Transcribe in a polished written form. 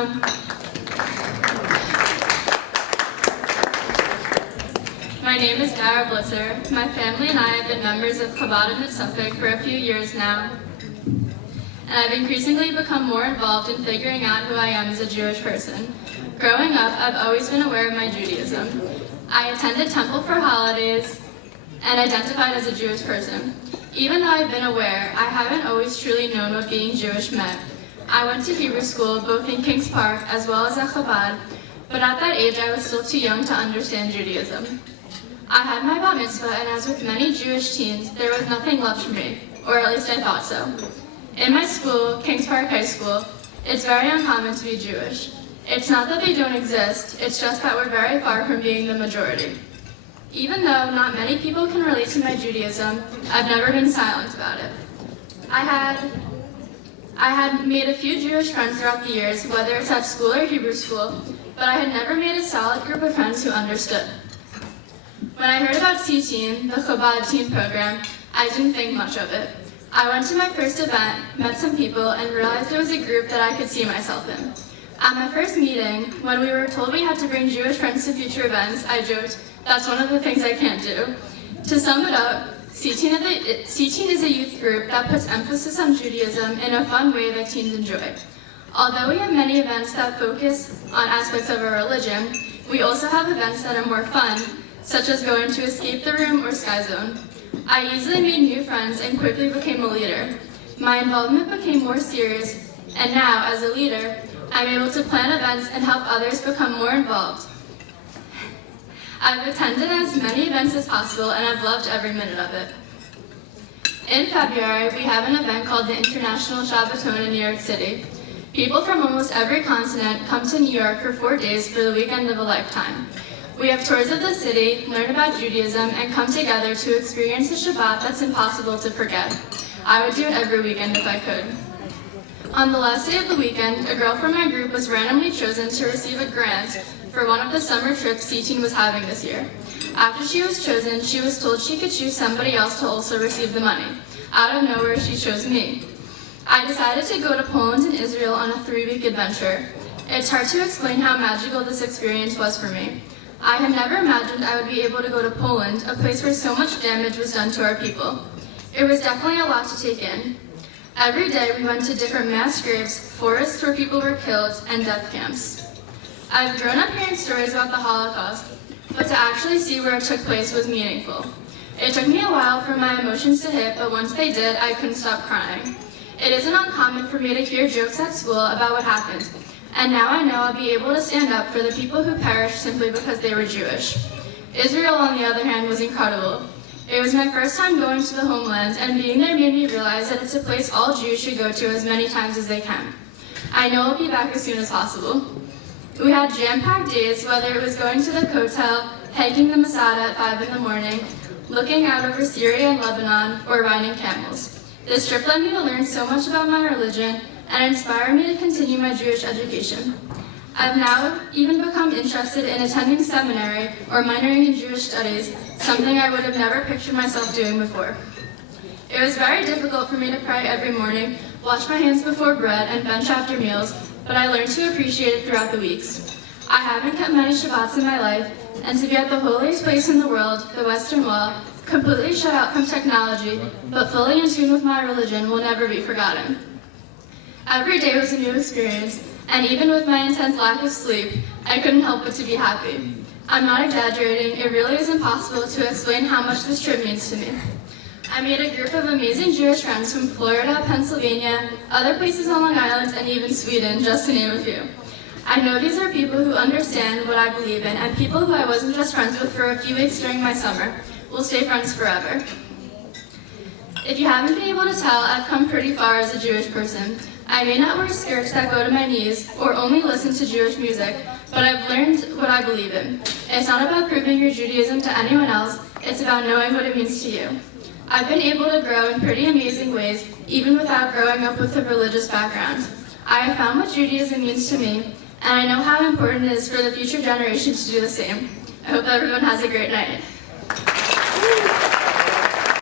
My name is Dara Blitzer. My family and I have been members of Chabad of Mid-Suffolk for a few years now, and I've increasingly become more involved in figuring out who I am as a Jewish person. Growing up, I've always been aware of my Judaism. I attended temple for holidays and identified as a Jewish person. Even though I've been aware, I haven't always truly known what being Jewish meant. I went to Hebrew school both in Kings Park as well as at Chabad, but at that age I was still too young to understand Judaism. I had my bat mitzvah, and as with many Jewish teens, there was nothing left for me, or at least I thought so. In my school, Kings Park High School, it's very uncommon to be Jewish. It's not that they don't exist, it's just that we're very far from being the majority. Even though not many people can relate to my Judaism, I've never been silent about it. I had made a few Jewish friends throughout the years, whether it's at school or Hebrew school, but I had never made a solid group of friends who understood. When I heard about C-Teen, the Chabad teen program, I didn't think much of it. I went to my first event, met some people, and realized it was a group that I could see myself in. At my first meeting, when we were told we had to bring Jewish friends to future events, I joked, "That's one of the things I can't do." To sum it up, C-Teen is a youth group that puts emphasis on Judaism in a fun way that teens enjoy. Although we have many events that focus on aspects of our religion, we also have events that are more fun, such as going to Escape the Room or Sky Zone. I easily made new friends and quickly became a leader. My involvement became more serious, and now, as a leader, I'm able to plan events and help others become more involved. I've attended as many events as possible, and I've loved every minute of it. In February, we have an event called the International Shabbat in New York City. People from almost every continent come to New York for 4 days for the weekend of a lifetime. We have tours of the city, learn about Judaism, and come together to experience a Shabbat that's impossible to forget. I would do it every weekend if I could. On the last day of the weekend, a girl from my group was randomly chosen to receive a grant for one of the summer trips C-Teen was having this year. After she was chosen, she was told she could choose somebody else to also receive the money. Out of nowhere, she chose me. I decided to go to Poland and Israel on a 3-week adventure. It's hard to explain how magical this experience was for me. I had never imagined I would be able to go to Poland, a place where so much damage was done to our people. It was definitely a lot to take in. Every day we went to different mass graves, forests where people were killed, and death camps. I've grown up hearing stories about the Holocaust, but to actually see where it took place was meaningful. It took me a while for my emotions to hit, but once they did, I couldn't stop crying. It isn't uncommon for me to hear jokes at school about what happened, and now I know I'll be able to stand up for the people who perished simply because they were Jewish. Israel, on the other hand, was incredible. It was my first time going to the homeland, and being there made me realize that it's a place all Jews should go to as many times as they can. I know I'll be back as soon as possible. We had jam-packed days, whether it was going to the Kotel, hiking the Masada at 5 in the morning, looking out over Syria and Lebanon, or riding camels. This trip led me to learn so much about my religion and inspired me to continue my Jewish education. I've now even become interested in attending seminary or minoring in Jewish studies, something I would have never pictured myself doing before. It was very difficult for me to pray every morning, wash my hands before bread, and bench after meals, but I learned to appreciate it throughout the weeks. I haven't kept many Shabbats in my life, and to be at the holiest place in the world, the Western Wall, completely shut out from technology, but fully in tune with my religion, will never be forgotten. Every day was a new experience, and even with my intense lack of sleep, I couldn't help but to be happy. I'm not exaggerating, it really is impossible to explain how much this trip means to me. I made a group of amazing Jewish friends from Florida, Pennsylvania, other places on Long Island, and even Sweden, just to name a few. I know these are people who understand what I believe in, and people who I wasn't just friends with for a few weeks during my summer. We'll stay friends forever. If you haven't been able to tell, I've come pretty far as a Jewish person. I may not wear skirts that go to my knees or only listen to Jewish music, but I've learned what I believe in. It's not about proving your Judaism to anyone else, it's about knowing what it means to you. I've been able to grow in pretty amazing ways, even without growing up with a religious background. I have found what Judaism means to me, and I know how important it is for the future generations to do the same. I hope everyone has a great night.